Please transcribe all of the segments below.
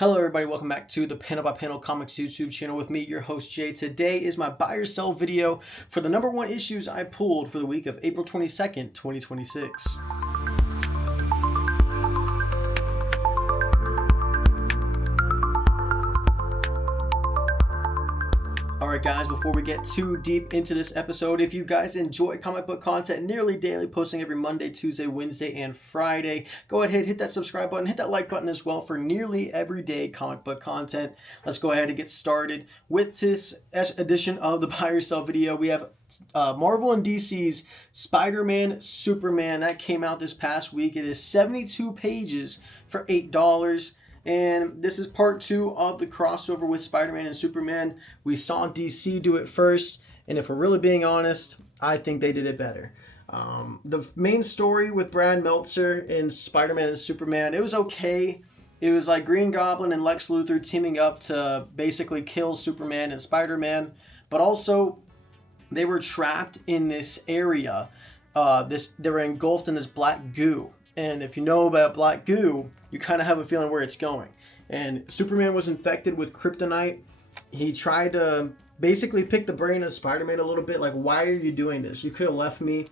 Hello everybody, welcome back to the Panel by Panel Comics YouTube channel with me, your host Jay. Today is my buy or sell video for the number one issues I pulled for the week of April 22nd, 2026. Alright guys, before we get too deep into this episode, if you guys enjoy comic book content nearly daily, posting every Monday, Tuesday, Wednesday, and Friday, go ahead, hit that subscribe button, hit that like button as well for nearly everyday comic book content. Let's go ahead and get started with this edition of the buy or sell video. We have Marvel and DC's Spider-Man, Superman. That came out this past week. It is 72 pages for $8. And this is part 2 of the crossover with Spider-Man and Superman. We saw DC do it first, and if we're really being honest, I think they did it better. The main story with Brad Meltzer in Spider-Man and Superman, it was okay. It was like Green Goblin and Lex Luthor teaming up to basically kill Superman and Spider-Man, but also they were trapped in this area. They were engulfed in this black goo. And if you know about black goo, you kind of have a feeling where it's going. And Superman was infected with kryptonite. He tried to basically pick the brain of Spider-Man a little bit. Like, why are you doing this? You could have left me.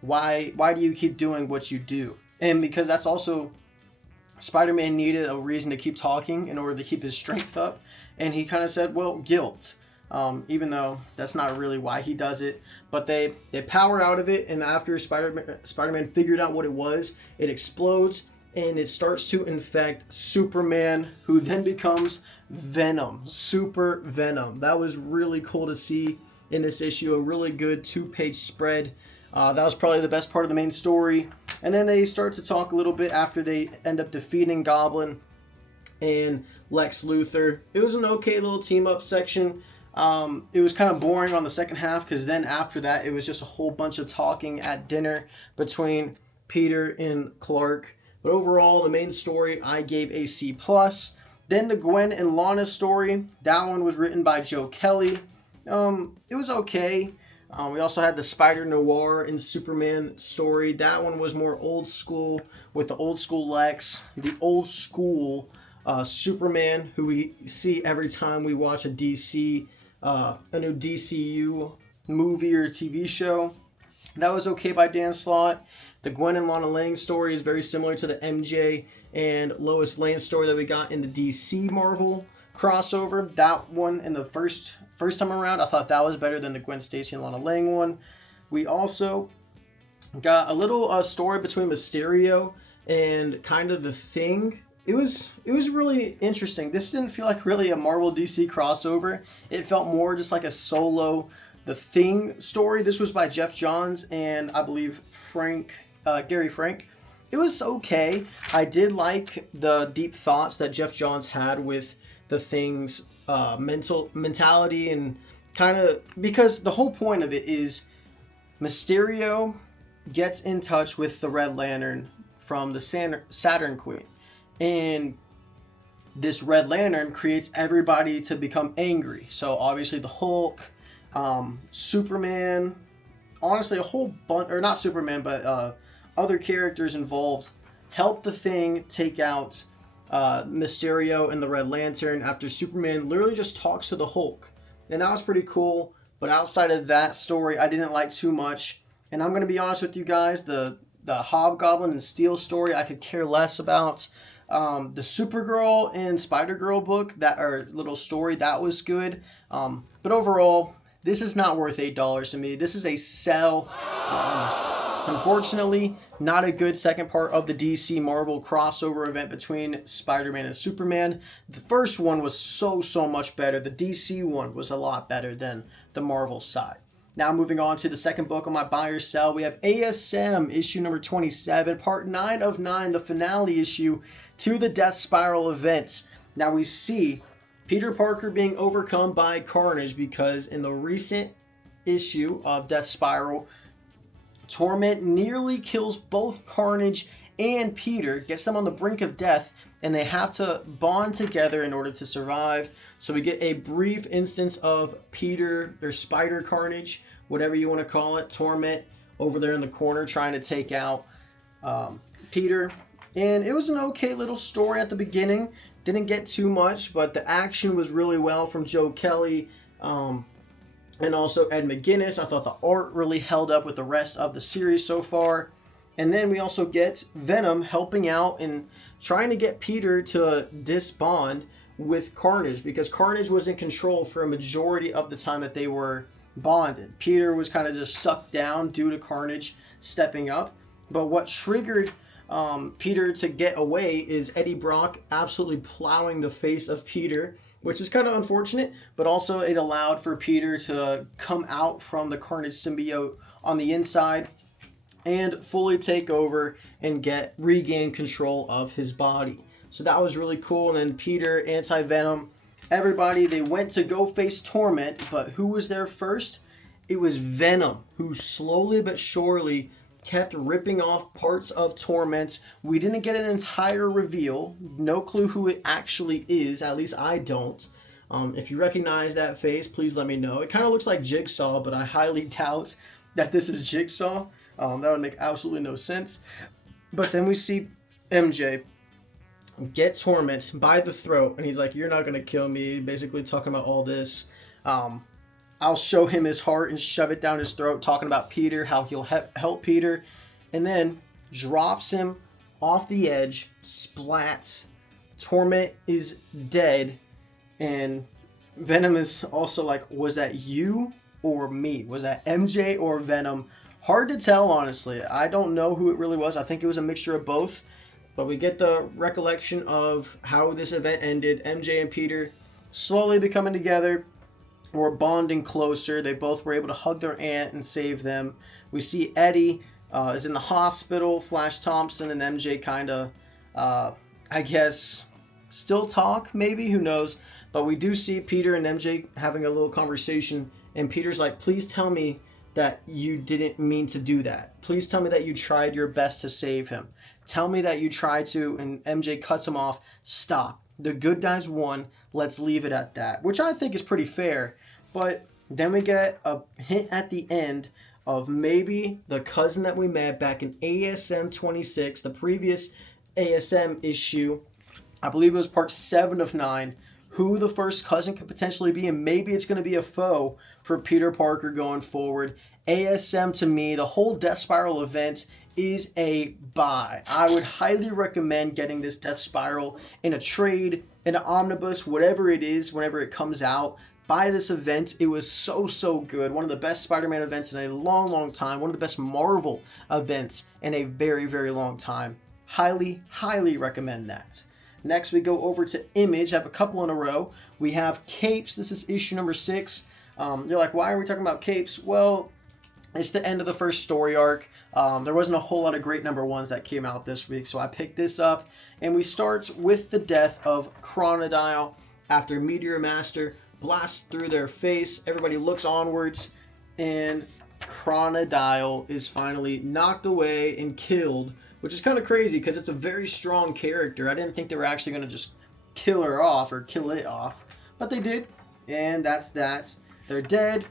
Why do you keep doing what you do? And because that's also, Spider-Man needed a reason to keep talking in order to keep his strength up. And he kind of said, well, guilt. Even though that's not really why he does it, but they power out of it, and after Spider-Man figured out what it was, it explodes and it starts to infect Superman, who then becomes Venom, Super Venom. That was really cool to see in this issue, a really good 2-page spread. That was probably the best part of the main story. And then they start to talk a little bit after they end up defeating Goblin and Lex Luthor. It was an okay little team up section. It was kind of boring on the second half, because then after that it was just a whole bunch of talking at dinner between Peter and Clark. But overall, the main story I gave a C+. Then the Gwen and Lana story, that one was written by Joe Kelly. It was okay. We also had the Spider Noir and Superman story. That one was more old school, with the old school Lex, the old school Superman, who we see every time we watch a new DCU movie or TV show. That was okay by Dan Slott. The Gwen and Lana Lang story is very similar to the MJ and Lois Lane story that we got in the DC Marvel crossover. That one in the first time around, I thought that was better than the Gwen Stacy and Lana Lang one. We also got a little story between Mysterio and kind of the Thing. It was really interesting. This didn't feel like really a Marvel DC crossover. It felt more just like a solo The Thing story. This was by Jeff Johns and I believe Gary Frank. It was okay. I did like the deep thoughts that Jeff Johns had with The Thing's mentality, and kind of, because the whole point of it is Mysterio gets in touch with the Red Lantern from the Saturn Queen. And this Red Lantern creates everybody to become angry. So obviously the Hulk, Superman, honestly a whole bunch, or not Superman, but other characters involved, help the Thing take out Mysterio and the Red Lantern after Superman literally just talks to the Hulk. And that was pretty cool. But outside of that story, I didn't like too much. And I'm going to be honest with you guys, the Hobgoblin and Steel story I could care less about. The Supergirl and Spider-Girl book, that or little story, that was good. But overall, this is not worth $8 to me. This is a sell. Unfortunately, not a good second part of the DC Marvel crossover event between Spider-Man and Superman. The first one was so much better. The DC one was a lot better than the Marvel side. Now moving on to the second book on my buy or sell, we have ASM issue number 27, part 9 of 9, the finale issue to the Death Spiral events. Now we see Peter Parker being overcome by Carnage, because in the recent issue of Death Spiral, Torment nearly kills both Carnage and Peter, gets them on the brink of death, and they have to bond together in order to survive. So we get a brief instance of Peter, or Spider Carnage, whatever you want to call it, Torment, over there in the corner trying to take out Peter. And it was an okay little story at the beginning. Didn't get too much, but the action was really well from Joe Kelly. And also Ed McGuinness. I thought the art really held up with the rest of the series so far. And then we also get Venom helping out and trying to get Peter to disbond with Carnage, because Carnage was in control for a majority of the time that they were bonded. Peter was kind of just sucked down due to Carnage stepping up. But what triggered Peter to get away is Eddie Brock absolutely plowing the face of Peter, which is kind of unfortunate, but also it allowed for Peter to come out from the Carnage symbiote on the inside and fully take over and regain control of his body. So that was really cool. And then Peter, Anti-Venom, everybody, they went to go face Torment, but who was there first? It was Venom, who slowly but surely kept ripping off parts of Torment. We didn't get an entire reveal. No clue who it actually is. At least I don't. If you recognize that face, please let me know. It kind of looks like Jigsaw, but I highly doubt that this is Jigsaw. That would make absolutely no sense. But then we see MJ get Torment by the throat, and he's like, "You're not going to kill me," basically talking about all this. I'll show him his heart and shove it down his throat, talking about Peter, how he'll help Peter, and then drops him off the edge, splat. Torment is dead, and Venom is also like, was that you or me? Was that MJ or Venom? Hard to tell, honestly. I don't know who it really was. I think it was a mixture of both, but we get the recollection of how this event ended. MJ and Peter slowly becoming together, or bonding closer. They both were able to hug their aunt and save them. We see Eddie is in the hospital. Flash Thompson and MJ kind of, I guess, still talk, maybe, who knows. But we do see Peter and MJ having a little conversation, and Peter's like, "Please tell me that you didn't mean to do that. Please tell me that you tried your best to save him. Tell me that you tried to," and MJ cuts him off. "Stop. The good guys won. Let's leave it at that," which I think is pretty fair. But then we get a hint at the end of maybe the cousin that we met back in ASM 26, the previous ASM issue. I believe it was part 7 of 9. Who the first cousin could potentially be, and maybe it's going to be a foe for Peter Parker going forward. ASM, to me, the whole Death Spiral event is a buy. I would highly recommend getting this Death Spiral in a trade, in an omnibus, whatever it is, whenever it comes out. Buy this event. It was so good. One of the best Spider-Man events in a long time. One of the best Marvel events in a very long time. Highly recommend that. Next, we go over to Image. I have a couple in a row. We have Capes. This is issue number 6. You're like, why are we talking about Capes? Well, it's the end of the first story arc. There wasn't a whole lot of great number 1s that came out this week, so I picked this up. And we start with the death of Chronodile after Meteor Master blasts through their face. Everybody looks onwards, and Chronodile is finally knocked away and killed, which is kind of crazy because it's a very strong character. I didn't think they were actually going to just kill her off or kill it off, but they did, and that's that. They're dead.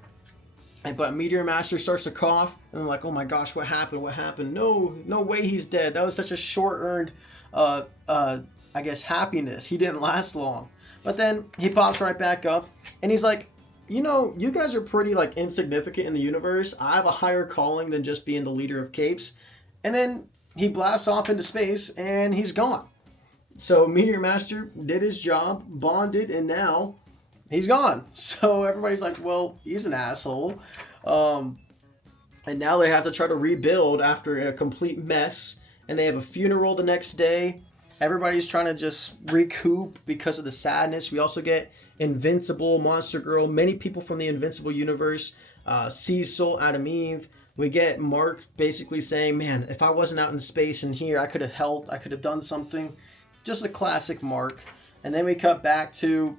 But Meteor Master starts to cough, and I'm like, "Oh my gosh, what happened? No way he's dead. That was such a short-earned, I guess, happiness. He didn't last long." But then he pops right back up, and he's like, "You know, you guys are pretty, like, insignificant in the universe. I have a higher calling than just being the leader of Capes." And then he blasts off into space, and he's gone. So Meteor Master did his job, bonded, and now he's gone. So everybody's like, well, he's an asshole. And now they have to try to rebuild after a complete mess. And they have a funeral the next day. Everybody's trying to just recoup because of the sadness. We also get Invincible, Monster Girl, many people from the Invincible universe, Cecil, Adam Eve. We get Mark basically saying, "Man, if I wasn't out in space and here, I could have helped. I could have done something." Just a classic Mark. And then we cut back to,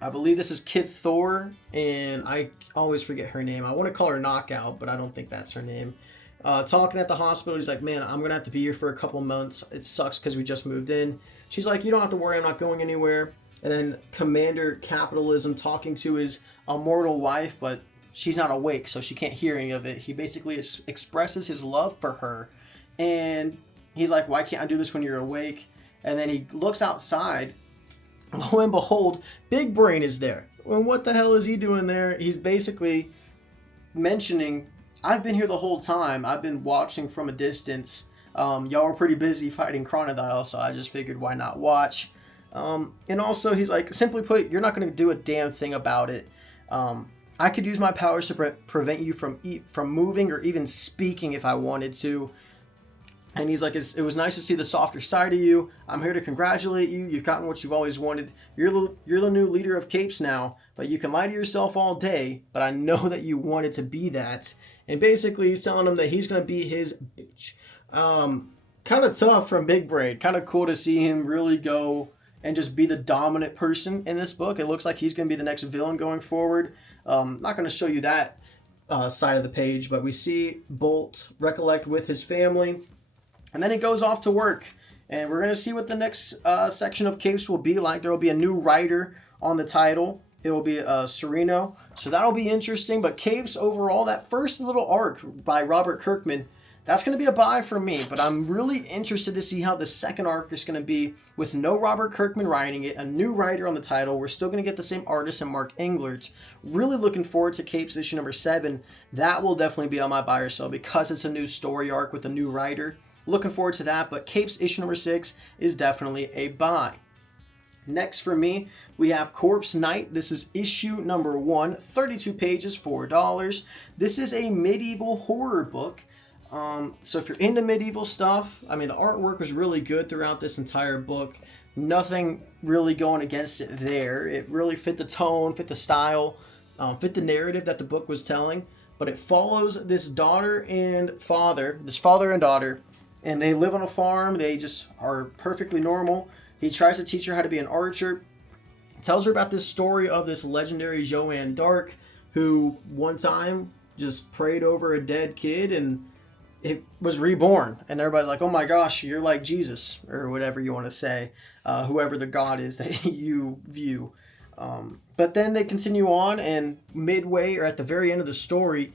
I believe this is Kid Thor, and I always forget her name. I want to call her Knockout, but I don't think that's her name. Talking at the hospital, he's like, "Man, I'm going to have to be here for a couple months. It sucks because we just moved in." She's like, "You don't have to worry, I'm not going anywhere." And then Commander Capitalism talking to his immortal wife, but she's not awake, so she can't hear any of it. He basically expresses his love for her, and he's like, why can't I do this when you're awake? And then he looks outside. Lo and behold, Big Brain is there. And what the hell is he doing there? He's basically mentioning, I've been here the whole time. I've been watching from a distance. Y'all were pretty busy fighting Chronodile, so I just figured why not watch. And also he's like, simply put, you're not going to do a damn thing about it. I could use my powers to prevent you from moving or even speaking if I wanted to. And he's like, it was nice to see the softer side of you. I'm here to congratulate you. You've gotten what you've always wanted. You're the new leader of Capes now, but you can lie to yourself all day, but I know that you wanted to be that. And basically he's telling him that he's going to be his bitch. Kind of tough from Big Brain. Kind of cool to see him really go and just be the dominant person in this book. It looks like he's going to be the next villain going forward. Not going to show you that side of the page, but we see Bolt recollect with his family. And then he goes off to work. And we're going to see what the next section of Capes will be like. There will be a new writer on the title. It will be Sereno. So that'll be interesting. But Capes overall, that first little arc by Robert Kirkman, that's going to be a buy for me. But I'm really interested to see how the second arc is going to be with no Robert Kirkman writing it, a new writer on the title. We're still going to get the same artist and Mark Englert. Really looking forward to Capes issue number 7. That will definitely be on my buy or sell because it's a new story arc with a new writer. Looking forward to that, but Capes issue number 6 is definitely a buy. Next for me, we have Corpse Night. This is issue number 1, 32 pages, $4. This is a medieval horror book. So if you're into medieval stuff, I mean, the artwork was really good throughout this entire book. Nothing really going against it there. It really fit the tone, fit the style, fit the narrative that the book was telling. But it follows this father and daughter, and they live on a farm. They just are perfectly normal. He tries to teach her how to be an archer. Tells her about this story of this legendary Joanne Dark, who one time just prayed over a dead kid and it was reborn. And everybody's like, oh my gosh, you're like Jesus, or whatever you want to say, whoever the god is that you view. But then they continue on, and midway or at the very end of the story,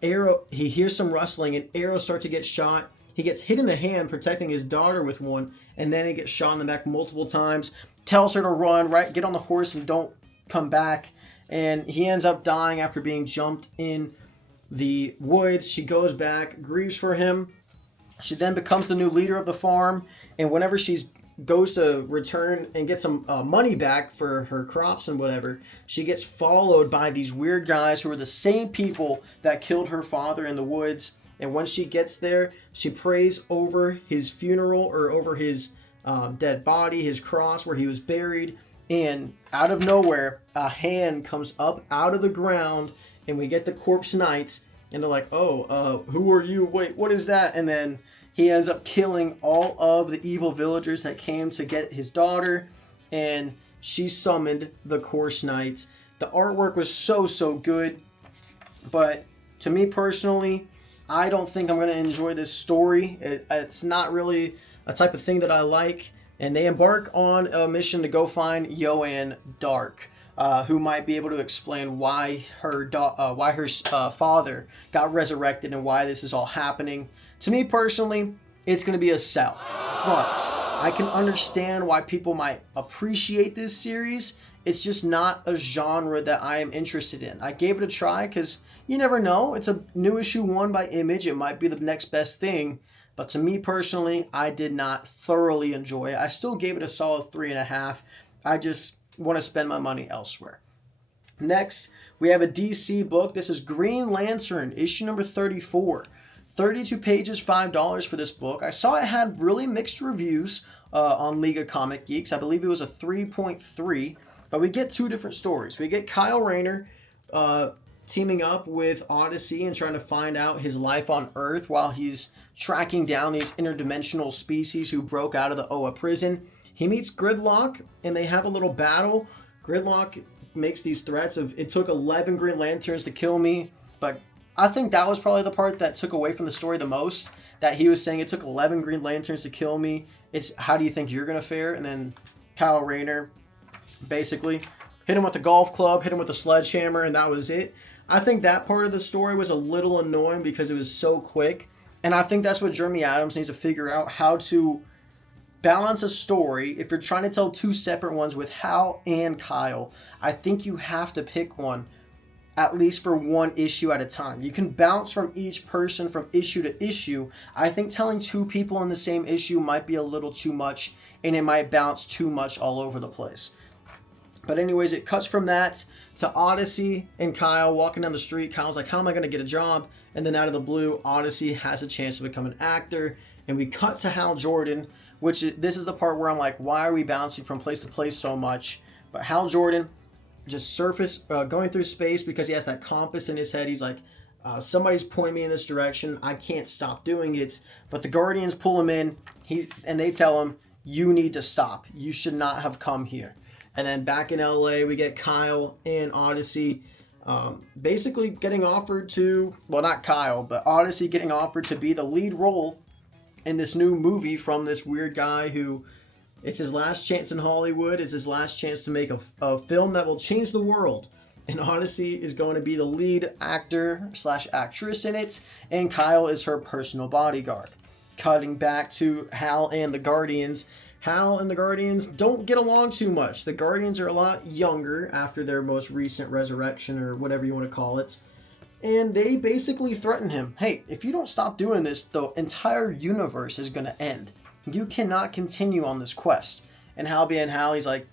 he hears some rustling and arrows start to get shot. He gets hit in the hand protecting his daughter with one, and then he gets shot in the back multiple times. Tells her to run, right? Get on the horse and don't come back. And he ends up dying after being jumped in the woods. She goes back, grieves for him. She then becomes the new leader of the farm. And whenever she goes to return and get some money back for her crops and whatever, she gets followed by these weird guys who are the same people that killed her father in the woods. And when she gets there, she prays over his funeral, or over his dead body, his cross where he was buried. And out of nowhere, a hand comes up out of the ground, and we get the Corpse Knights. And they're like, oh, who are you? Wait, what is that? And then he ends up killing all of the evil villagers that came to get his daughter. And she summoned the Corpse Knights. The artwork was so good. But to me personally, I don't think I'm going to enjoy this story. It's not really a type of thing that I like. And they embark on a mission to go find Joanne Dark, who might be able to explain why her father got resurrected and why this is all happening. To me personally, it's going to be a sell. But I can understand why people might appreciate this series. It's just not a genre that I am interested in. I gave it a try because you never know. It's a new issue 1 by Image. It might be the next best thing. But to me personally, I did not thoroughly enjoy it. I still gave it a solid 3.5. I just want to spend my money elsewhere. Next, we have a DC book. This is Green Lantern, issue number 34. 32 pages, $5 for this book. I saw it had really mixed reviews on League of Comic Geeks. I believe it was a 3.3. But we get 2 different stories. We get Kyle Rayner teaming up with Odyssey and trying to find out his life on Earth while he's tracking down these interdimensional species who broke out of the Oa prison. He meets Gridlock and they have a little battle. Gridlock makes these threats of, it took 11 Green Lanterns to kill me. But I think that was probably the part that took away from the story the most. That he was saying it took 11 Green Lanterns to kill me. It's, how do you think you're going to fare? And then Kyle Rayner basically hit him with a golf club, hit him with a sledgehammer, and that was it. I think that part of the story was a little annoying because it was so quick. And I think that's what Jeremy Adams needs to figure out, how to balance a story. If you're trying to tell two separate ones with Hal and Kyle, I think you have to pick one at least for one issue at a time. You can bounce from each person from issue to issue. I think telling two people in the same issue might be a little too much, and it might bounce too much all over the place. But anyways, it cuts from that to Odyssey and Kyle walking down the street. Kyle's like, how am I going to get a job? And then out of the blue, Odyssey has a chance to become an actor. And we cut to Hal Jordan, this is the part where I'm like, why are we bouncing from place to place so much? But Hal Jordan just going through space because he has that compass in his head. He's like, somebody's pointing me in this direction. I can't stop doing it. But the Guardians pull him in, and they tell him, you need to stop. You should not have come here. And then back in LA, we get Kyle and Odyssey basically getting offered to, well, not Kyle, but Odyssey getting offered to be the lead role in this new movie from this weird guy who, it's his last chance in Hollywood. It's his last chance to make a film that will change the world. And Odyssey is going to be the lead actor / actress in it. And Kyle is her personal bodyguard. Cutting back to Hal and the Guardians. Hal and the Guardians don't get along too much. The Guardians are a lot younger after their most recent resurrection, or whatever you want to call it. And they basically threaten him. Hey, if you don't stop doing this, the entire universe is going to end. You cannot continue on this quest. And Hal being Hal, he's like,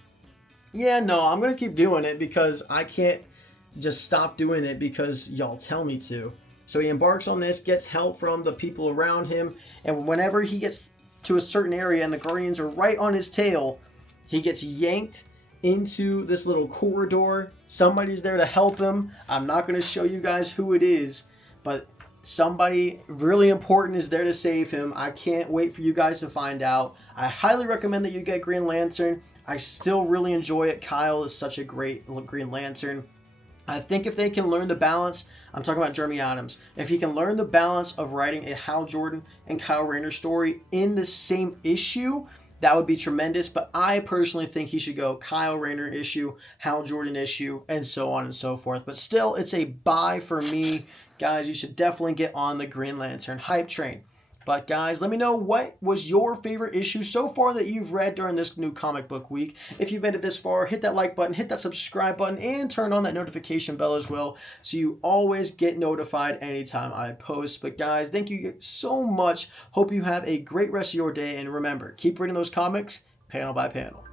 yeah, no, I'm going to keep doing it because I can't just stop doing it because y'all tell me to. So he embarks on this, gets help from the people around him, and whenever he gets to a certain area and the Guardians are right on his tail, he gets yanked into this little corridor. Somebody's there to help him. I'm not going to show you guys who it is, but somebody really important is there to save him. I can't wait for you guys to find out. I highly recommend that you get Green Lantern. I still really enjoy it. Kyle is such a great Green Lantern. I think if they can learn the balance, I'm talking about Jeremy Adams, if he can learn the balance of writing a Hal Jordan and Kyle Rayner story in the same issue, that would be tremendous. But I personally think he should go Kyle Rayner issue, Hal Jordan issue, and so on and so forth. But still, it's a buy for me. Guys, you should definitely get on the Green Lantern hype train. But guys, let me know what was your favorite issue so far that you've read during this new comic book week. If you've made it this far, hit that like button, hit that subscribe button, and turn on that notification bell as well so you always get notified anytime I post. But guys, thank you so much. Hope you have a great rest of your day. And remember, keep reading those comics panel by panel.